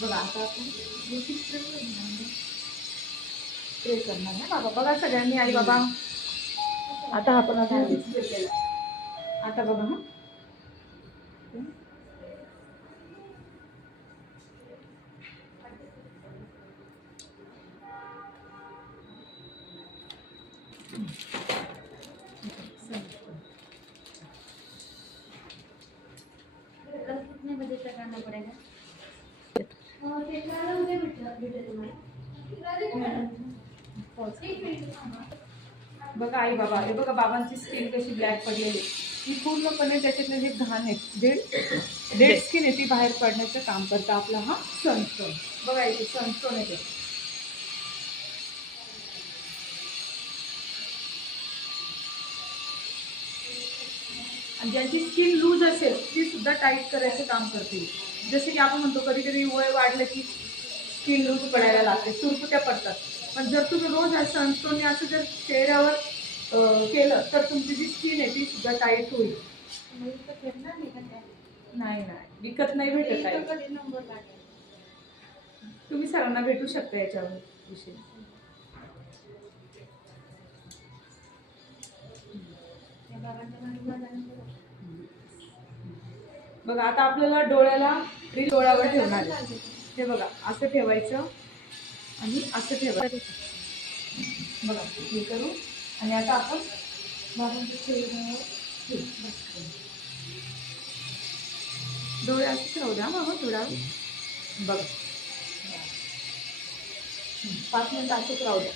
बघा आता आपण स्प्रे करणार ना बाबा. बघा सगळ्यांनी आई बाबा आता आपण आता बघा. कितने बजे तक आना पड़ेगा? बघा आई बाबा, हे बघा बाबांची स्किन कशी ब्लॅक पडलेली. ही पूर्णपणे त्याच्यातले जे घाण आहे, जे डेड स्किन आहे ती बाहेर पडण्याचं काम करतं आपला हा सनस्टोन. बघा इथे सनस्टोन आहे ते. आणि ज्यांची स्किन लूज असेल ती सुद्धा टाईट करायचं काम करते. जसे की आपण म्हणतो कधी कधी वय वाढलं की स्किन लूज पडायला लागते, सुरकुत्या पडतात. पण जर तुम्ही रोज सनस्टोनने असं जर चेहऱ्यावर केलं तर तुमची जी स्किन आहे ती सुद्धा टाईट होईल. नाही नाही, विकत नाही भेटत आहे. तुम्ही सरांना भेटू शकता याच्यावर विषय. बघा आता आपल्याला डोळ्याला डोळ्यावर ठेवणार आहे. हे बघा असं ठेवायचं आणि असं ठेवायचं. बघा हे करू. आणि आता आपण बाबांच्या चेहऱ्यावर डोळे असंच राहू द्या बाबा थोडा. बघा 5 मिनिटं असंच राहू द्या.